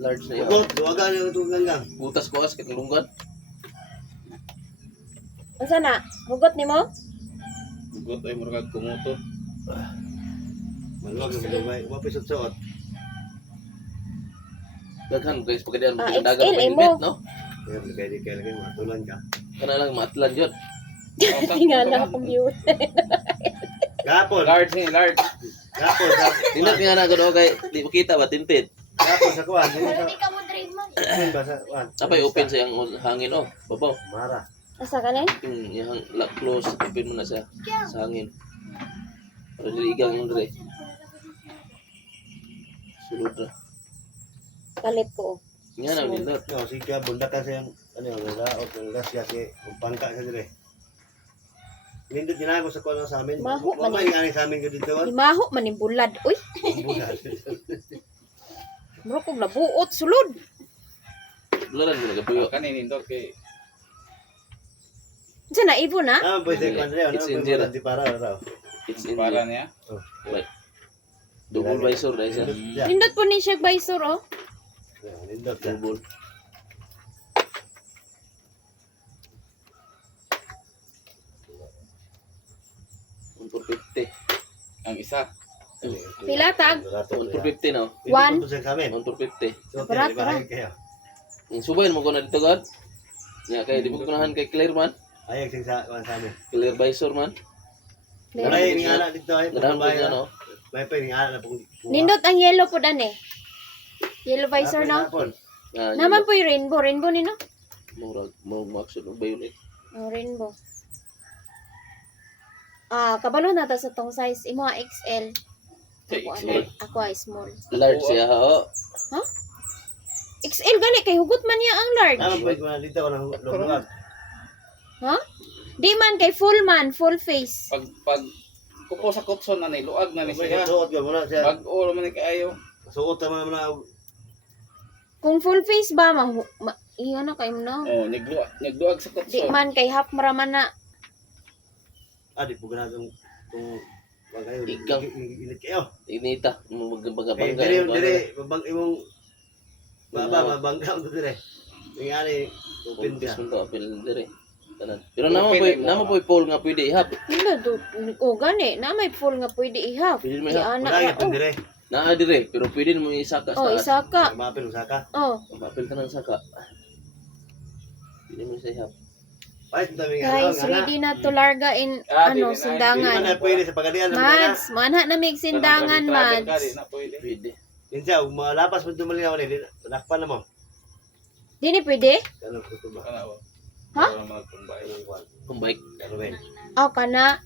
Large na yun. Ugot, duwagan yung itong ganggang. Butas ko as kitulungan. Asa na? Hugot ni mo? Ugot ay murag kumuto. Maluwag yung malumay. Mapisot-suot. Daghan guys pagkadian mo XL, dagan eh, helmet mo. no. Kaya di kaya lagi matulan ka. Kana lang matlan yun. Tingala akong computer. Kapon. Large ni, large. Kapon. Tindot nga na gano kay di makita ba tinted. Kapon sa kuwan. Hindi ka mo drive man. Kapon ba sa kuwan? Apay open sa yang hangin oh. Babaw. Mara. Asa ka na? Yang lock close open mo na siya sa hangin. Para diligang mo dire. Sulod na. Kalit ko. Nga na nindot. No, sige bundakan sa yung ano wala o gas kasi pangka sa dire. Nindot ginago sa kuwan sa amin. Maho man Mamay nga sa amin ko dito. Imaho man yung bulad. Uy, Bulan. muro kong nabuot sulod. Bularan mo na gapuyo. Kanin indot kay Diyan na, Ivo na? Ah, pwede ko na It's ano, in zero. di para raw. It's in para the niya. double visor dahil siya. Nindot po ni siya visor, oh. Nindot ka. Double. For 50. Ang isa. Pila tag? 1 for 50 no? One. Sa amin. 1 for 50. Parat, parat. Yung subayin mo ko na dito God. Ya kay di mo kunahan kay Claire man. Ayag sing sa amin. Clear visor man. May ni ana dito ay Ganahan ko pagbayan. ano. May pa ni ana na pong. Nindot ang yellow po dan eh. Yellow visor na. Ah, Naman po yung rainbow. Rainbow ni no? murag mo maksud og violet. Oh, rainbow. Ah, kabalo na ta sa tong size. Imo nga XL. Kay Ako, XL. ako ay small. Large siya ha. Oh. XL gani kay hugot man niya ang large. Naman pa ko na dito ko na lugar. Ha? Di man kay full man, full face. Pag kupo sa kupson na ni luag na ni siya. Suot ka muna siya. Mag-o man ni kaayo. Suot ta man na. Kung full face ba iyan na kay mo na. Oh, nagluag sa Di kupson. man kay half maraman na. Adi po gana tong bagayo. Ikaw. Init kayo. Inita mo Kay magabangga. dire babang imong mabangga mo dire. Ngani open Pindis ka. mo to apil dire. Tanan. Pero naman po pole nga pwede ihap. Hindi do gani na may full nga pwede ihap. Pwede mo ihap. Ana Wala na. gyud dire. Naa dire pero pwede mo isaka Oh, sa. isa ka. Mapil usaka. Oh, Mapil ka ng saka. Pwede mo sa ihap. Ay dami nga. guys, ready na to larga in Di ano na- Hindi sindangan. man na pwede sa pagadian. Mads, manha na mig sindangan, Mads. Na pwede. Pwede. Minsan, malapas mo tumalinaw ni, nakpan na mo. Dini pwede? Ano ko ito ba? Kana ba? Ha? Para magkumbay. Kung bike. Ruben. Oh, kana.